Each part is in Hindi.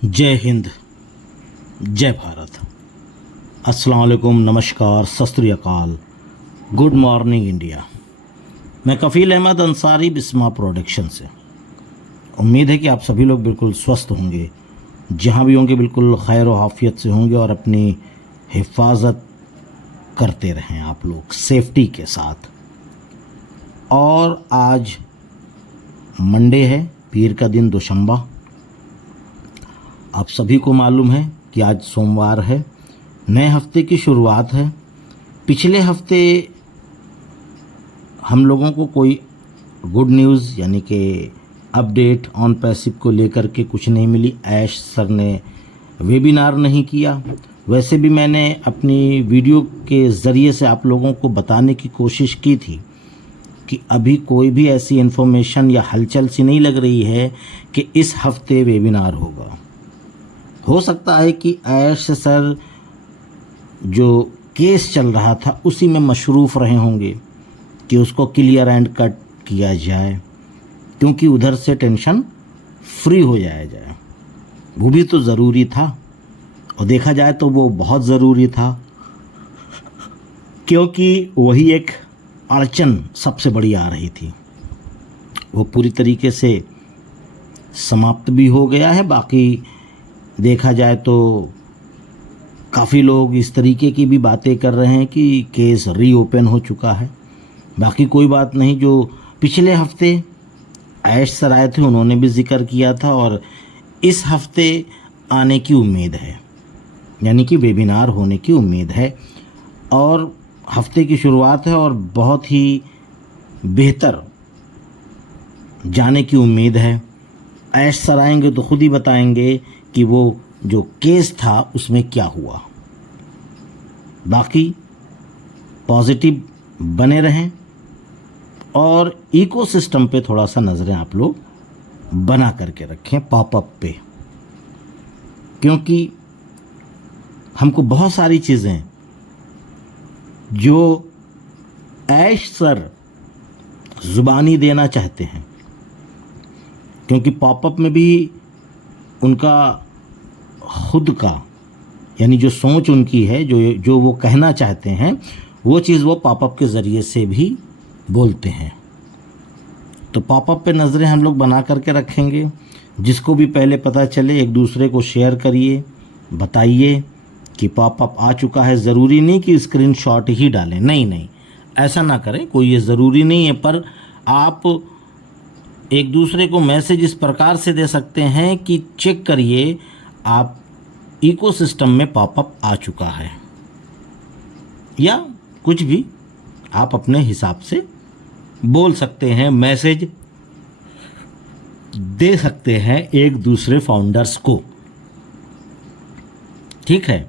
जय हिंद, जय भारत। अस्सलाम वालेकुम, नमस्कार, सत श्री अकाल, गुड मॉर्निंग इंडिया। मैं कफ़ील अहमद अंसारी, बिस्मा प्रोडक्शन से। उम्मीद है कि आप सभी लोग बिल्कुल स्वस्थ होंगे, जहाँ भी होंगे बिल्कुल खैर व आफियत से होंगे और अपनी हिफाजत करते रहें आप लोग सेफ्टी के साथ। और आज मंडे है, पीर का दिन, दोशंबा। आप सभी को मालूम है कि आज सोमवार है, नए हफ्ते की शुरुआत है। पिछले हफ्ते हम लोगों को कोई गुड न्यूज़ यानी कि अपडेट ऑन पैसिव को लेकर के कुछ नहीं मिली। ऐश सर ने वेबिनार नहीं किया। वैसे भी मैंने अपनी वीडियो के ज़रिए से आप लोगों को बताने की कोशिश की थी कि अभी कोई भी ऐसी इन्फॉर्मेशन या हलचल सी नहीं लग रही है कि इस हफ्ते वेबिनार होगा। हो सकता है कि ऐश सर जो केस चल रहा था उसी में मशरूफ़ रहे होंगे कि उसको क्लियर एंड कट किया जाए, क्योंकि उधर से टेंशन फ्री हो जाए। वो भी तो ज़रूरी था, और देखा जाए तो वो बहुत ज़रूरी था, क्योंकि वही एक अड़चन सबसे बड़ी आ रही थी। वो पूरी तरीके से समाप्त भी हो गया है। बाकी देखा जाए तो काफ़ी लोग इस तरीके की भी बातें कर रहे हैं कि केस रीओपन हो चुका है। बाकी कोई बात नहीं, जो पिछले हफ्ते ऐश सर आए थे उन्होंने भी जिक्र किया था, और इस हफ्ते आने की उम्मीद है, यानी कि वेबिनार होने की उम्मीद है। और हफ्ते की शुरुआत है और बहुत ही बेहतर जाने की उम्मीद है। ऐश सर आएंगे तो खुद ही बताएंगे कि वो जो केस था उसमें क्या हुआ। बाकी पॉजिटिव बने रहें और इकोसिस्टम पे थोड़ा सा नज़रें आप लोग बना करके रखें, पॉपअप पे, क्योंकि हमको बहुत सारी चीज़ें जो ऐश सर ज़ुबानी देना चाहते हैं, क्योंकि पॉपअप में भी उनका खुद का यानी जो सोच उनकी है, जो वो कहना चाहते हैं, वो चीज़ वो पॉपअप के ज़रिए से भी बोलते हैं। तो पॉपअप पे नज़रें हम लोग बना करके रखेंगे। जिसको भी पहले पता चले एक दूसरे को शेयर करिए, बताइए कि पॉपअप आ चुका है। ज़रूरी नहीं कि स्क्रीनशॉट ही डालें, नहीं, ऐसा ना करें, कोई ये ज़रूरी नहीं है। पर आप एक दूसरे को मैसेज इस प्रकार से दे सकते हैं कि चेक करिए, आप इकोसिस्टम में पॉपअप आ चुका है, या कुछ भी आप अपने हिसाब से बोल सकते हैं, मैसेज दे सकते हैं एक दूसरे फाउंडर्स को। ठीक है,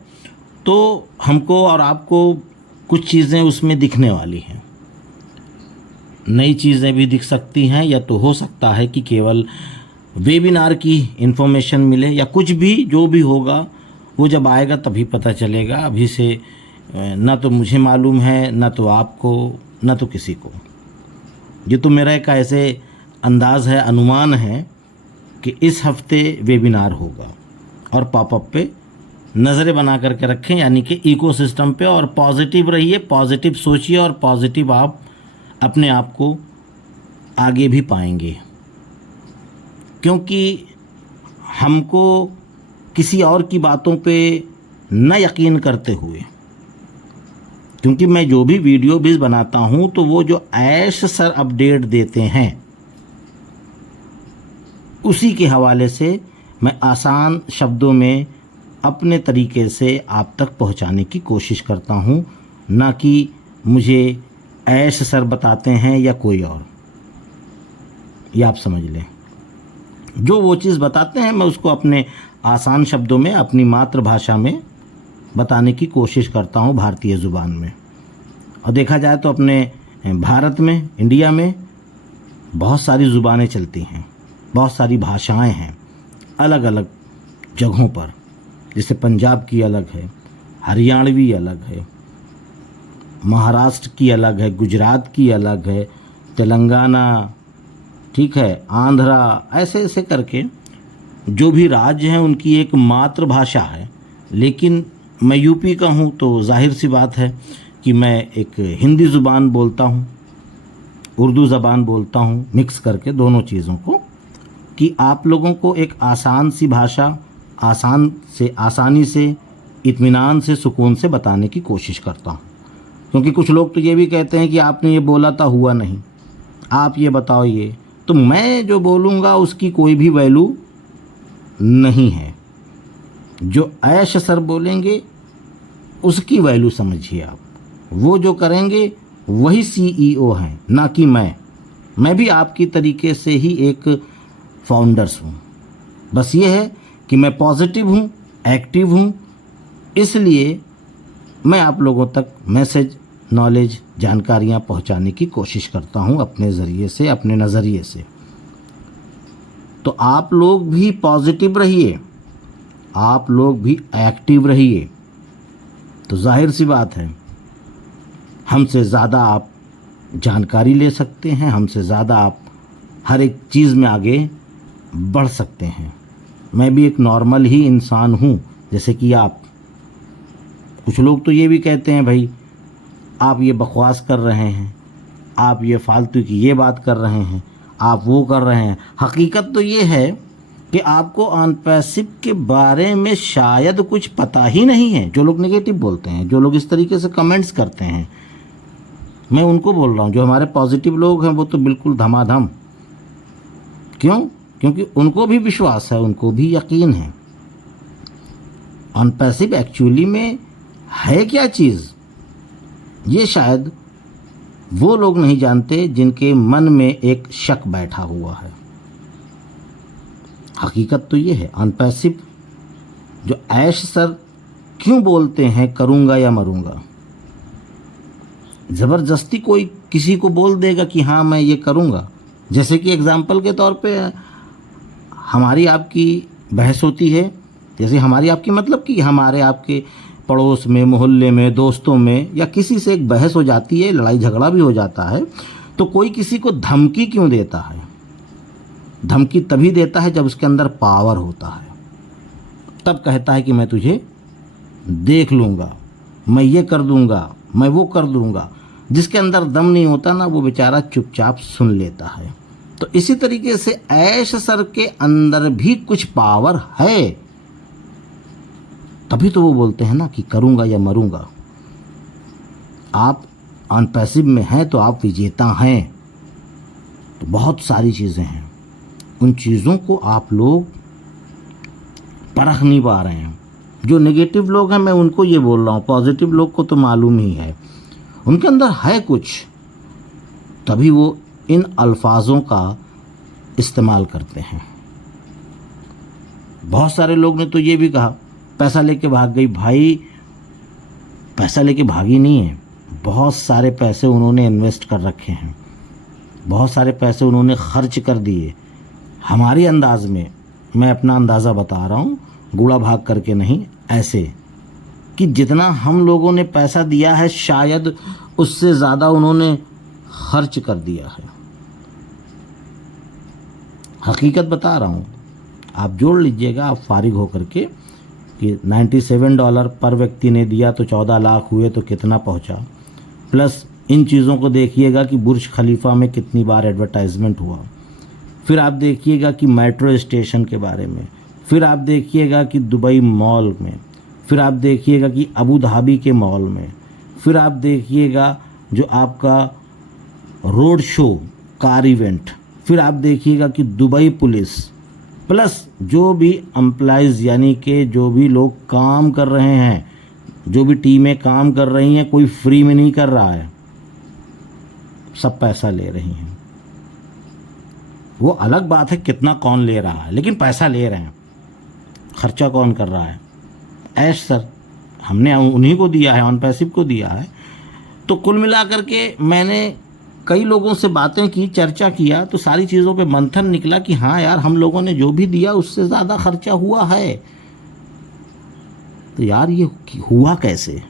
तो हमको और आपको कुछ चीज़ें उसमें दिखने वाली हैं, नई चीज़ें भी दिख सकती हैं, या तो हो सकता है कि केवल वेबिनार की इन्फॉर्मेशन मिले, या कुछ भी जो भी होगा वो जब आएगा तभी पता चलेगा। अभी से ना तो मुझे मालूम है, ना तो आपको, ना तो किसी को। ये तो मेरा एक ऐसे अंदाज़ है, अनुमान है कि इस हफ्ते वेबिनार होगा। और पॉपअप पे नज़रें बना करके रखें, यानी कि इकोसिस्टम पे। और पॉजिटिव रहिए, पॉजिटिव सोचिए, और पॉजिटिव आप अपने आप को आगे भी पाएंगे, क्योंकि हमको किसी और की बातों पे न यकीन करते हुए, क्योंकि मैं जो भी वीडियो भी बनाता हूं तो वो जो ऐश सर अपडेट देते हैं उसी के हवाले से मैं आसान शब्दों में अपने तरीके से आप तक पहुंचाने की कोशिश करता हूं, ना कि मुझे ऐश सर बताते हैं या कोई और। ये आप समझ लें, जो वो चीज़ बताते हैं मैं उसको अपने आसान शब्दों में, अपनी मातृभाषा में बताने की कोशिश करता हूँ, भारतीय ज़ुबान में। और देखा जाए तो अपने भारत में, इंडिया में बहुत सारी ज़ुबानें चलती हैं, बहुत सारी भाषाएं हैं अलग अलग जगहों पर। जैसे पंजाब की अलग है, हरियाणवी अलग है, महाराष्ट्र की अलग है, गुजरात की अलग है, तेलंगाना, ठीक है, आंध्रा, ऐसे ऐसे करके जो भी राज्य हैं उनकी एक मातृभाषा है, लेकिन मैं यूपी का हूँ तो जाहिर सी बात है कि मैं एक हिंदी ज़ुबान बोलता हूँ, उर्दू ज़बान बोलता हूँ, मिक्स करके दोनों चीज़ों को, कि आप लोगों को एक आसान सी भाषा आसानी से, इत्मीनान से, सुकून से बताने की कोशिश करता हूँ। क्योंकि कुछ लोग तो ये भी कहते हैं कि आपने ये बोला था हुआ नहीं, आप ये बताओ ये, तो मैं जो बोलूँगा उसकी कोई भी वैल्यू नहीं है। जो ऐश सर बोलेंगे उसकी वैल्यू समझिए आप, वो जो करेंगे वही CEO हैं, ना कि मैं भी आपकी तरीके से ही एक फाउंडर्स हूँ। बस ये है कि मैं पॉजिटिव हूँ, एक्टिव हूँ, इसलिए मैं आप लोगों तक मैसेज, नॉलेज, जानकारियाँ पहुँचाने की कोशिश करता हूँ अपने ज़रिए से, अपने नज़रिए से। तो आप लोग भी पॉजिटिव रहिए, आप लोग भी एक्टिव रहिए, तो जाहिर सी बात है हमसे ज़्यादा आप जानकारी ले सकते हैं, हमसे ज़्यादा आप हर एक चीज़ में आगे बढ़ सकते हैं। मैं भी एक नॉर्मल ही इंसान हूँ जैसे कि आप। कुछ लोग तो ये भी कहते हैं भाई आप ये बकवास कर रहे हैं, आप ये फालतू की ये बात कर रहे हैं, आप वो कर रहे हैं। हकीकत तो ये है कि आपको ऑन पैसिव के बारे में शायद कुछ पता ही नहीं है। जो लोग नेगेटिव बोलते हैं, जो लोग इस तरीके से कमेंट्स करते हैं, मैं उनको बोल रहा हूँ। जो हमारे पॉजिटिव लोग हैं वो तो बिल्कुल धमाधम। क्यों? क्योंकि उनको भी विश्वास है, उनको भी यकीन है। ऑन पैसिव एक्चुअली में है क्या चीज़, ये शायद वो लोग नहीं जानते जिनके मन में एक शक बैठा हुआ है। हकीकत तो ये है, ऑन पैसिव जो ऐश सर क्यों बोलते हैं करूँगा या मरूँगा, ज़बरदस्ती कोई किसी को बोल देगा कि हाँ मैं ये करूँगा। जैसे कि एग्ज़ाम्पल के तौर पे हमारी आपकी बहस होती है, जैसे हमारी आपकी मतलब कि हमारे आपके पड़ोस में, मोहल्ले में, दोस्तों में या किसी से एक बहस हो जाती है, लड़ाई झगड़ा भी हो जाता है, तो कोई किसी को धमकी क्यों देता है? धमकी तभी देता है जब उसके अंदर पावर होता है। तब कहता है कि मैं तुझे देख लूँगा, मैं ये कर दूँगा, मैं वो कर दूँगा। जिसके अंदर दम नहीं होता ना, वो बेचारा चुपचाप सुन लेता है। तो इसी तरीके से ऐश सर के अंदर भी कुछ पावर है, तभी तो वो बोलते हैं ना कि करूँगा या मरूँगा। आप ऑन पैसिव में हैं तो आप विजेता हैं। तो बहुत सारी चीज़ें हैं, उन चीज़ों को आप लोग परख नहीं पा रहे हैं। जो नेगेटिव लोग हैं मैं उनको ये बोल रहा हूँ, पॉजिटिव लोग को तो मालूम ही है, उनके अंदर है कुछ, तभी वो इन अल्फाजों का इस्तेमाल करते हैं। बहुत सारे लोग ने तो ये भी कहा पैसा लेके भाग गई। भाई पैसा लेके भागी नहीं है, बहुत सारे पैसे उन्होंने इन्वेस्ट कर रखे हैं, बहुत सारे पैसे उन्होंने खर्च कर दिए। हमारे अंदाज में, मैं अपना अंदाज़ा बता रहा हूँ, गुड़ा भाग करके नहीं, ऐसे कि जितना हम लोगों ने पैसा दिया है शायद उससे ज़्यादा उन्होंने खर्च कर दिया है। हकीकत बता रहा हूँ, आप जोड़ लीजिएगा आप फारिग होकर के कि $97 पर व्यक्ति ने दिया तो 14 लाख हुए, तो कितना पहुँचा। प्लस इन चीज़ों को देखिएगा कि बुर्ज खलीफा में कितनी बार एडवर्टाइजमेंट हुआ, फिर आप देखिएगा कि मेट्रो स्टेशन के बारे में, फिर आप देखिएगा कि दुबई मॉल में, फिर आप देखिएगा कि अबू धाबी के मॉल में, फिर आप देखिएगा जो आपका रोड शो, कार इवेंट, फिर आप देखिएगा कि दुबई पुलिस, प्लस जो भी एम्प्लॉइज़ यानी कि जो भी लोग काम कर रहे हैं, जो भी टीमें काम कर रही हैं, कोई फ्री में नहीं कर रहा है, सब पैसा ले रही हैं। वो अलग बात है कितना कौन ले रहा है, लेकिन पैसा ले रहे हैं। खर्चा कौन कर रहा है? ऐश सर, हमने उन्हीं को दिया है, ऑन पैसिव को दिया है। तो कुल मिलाकर के मैंने कई लोगों से बातें की, चर्चा किया, तो सारी चीज़ों पे मंथन निकला कि हाँ यार, हम लोगों ने जो भी दिया उससे ज़्यादा खर्चा हुआ है। तो यार ये हुआ कैसे?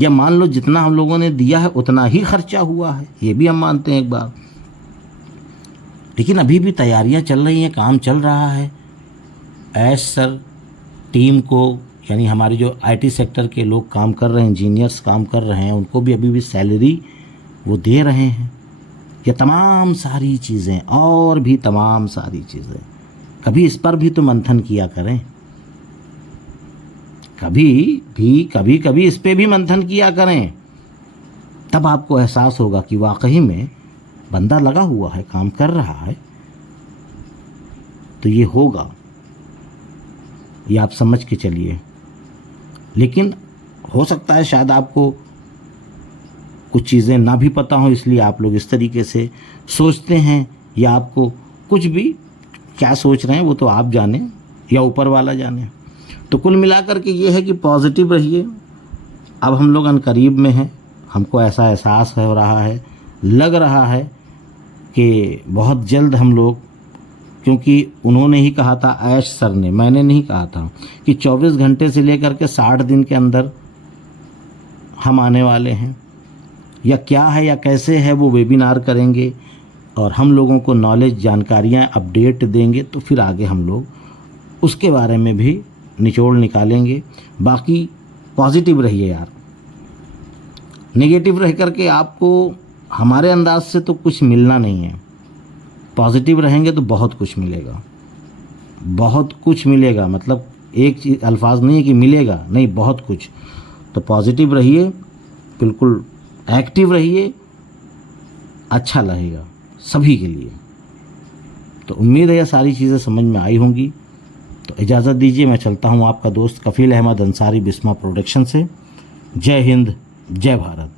या मान लो जितना हम लोगों ने दिया है उतना ही खर्चा हुआ है, ये भी हम मानते हैं एक बार, लेकिन अभी भी तैयारियां चल रही हैं, काम चल रहा है। ऐश सर टीम को, यानी हमारे जो आईटी सेक्टर के लोग काम कर रहे हैं, इंजीनियर्स काम कर रहे हैं, उनको भी अभी भी सैलरी वो दे रहे हैं। ये तमाम सारी चीज़ें और भी तमाम सारी चीज़ें, कभी इस पर भी तो मंथन किया करें, कभी इस पे भी मंथन किया करें, तब आपको एहसास होगा कि वाकई में बंदा लगा हुआ है, काम कर रहा है, तो ये होगा, ये आप समझ के चलिए। लेकिन हो सकता है शायद आपको कुछ चीज़ें ना भी पता हो, इसलिए आप लोग इस तरीके से सोचते हैं, या आपको कुछ भी क्या सोच रहे हैं वो तो आप जाने या ऊपर वाला जाने। तो कुल मिलाकर के ये है कि पॉजिटिव रहिए। अब हम लोग अनकरीब में हैं, हमको ऐसा एहसास हो रहा है, लग रहा है कि बहुत जल्द हम लोग, क्योंकि उन्होंने ही कहा था, ऐश सर ने, मैंने नहीं कहा था, कि 24 घंटे से लेकर के 60 दिन के अंदर हम आने वाले हैं, या क्या है या कैसे है वो वेबिनार करेंगे और हम लोगों को नॉलेज, जानकारियाँ, अपडेट देंगे, तो फिर आगे हम लोग उसके बारे में भी निचोड़ निकालेंगे। बाकी पॉजिटिव रहिए यार, नेगेटिव रह करके आपको हमारे अंदाज से तो कुछ मिलना नहीं है। पॉजिटिव रहेंगे तो बहुत कुछ मिलेगा, बहुत कुछ मिलेगा, मतलब एक चीज़ अल्फाज नहीं है कि मिलेगा, नहीं, बहुत कुछ। तो पॉजिटिव रहिए, बिल्कुल एक्टिव रहिए, अच्छा लगेगा सभी के लिए। तो उम्मीद है ये सारी चीज़ें समझ में आई होंगी। तो इजाज़त दीजिए, मैं चलता हूँ, आपका दोस्त कफील अहमद अंसारी, बिस्मा प्रोडक्शन से। जय हिंद, जय भारत।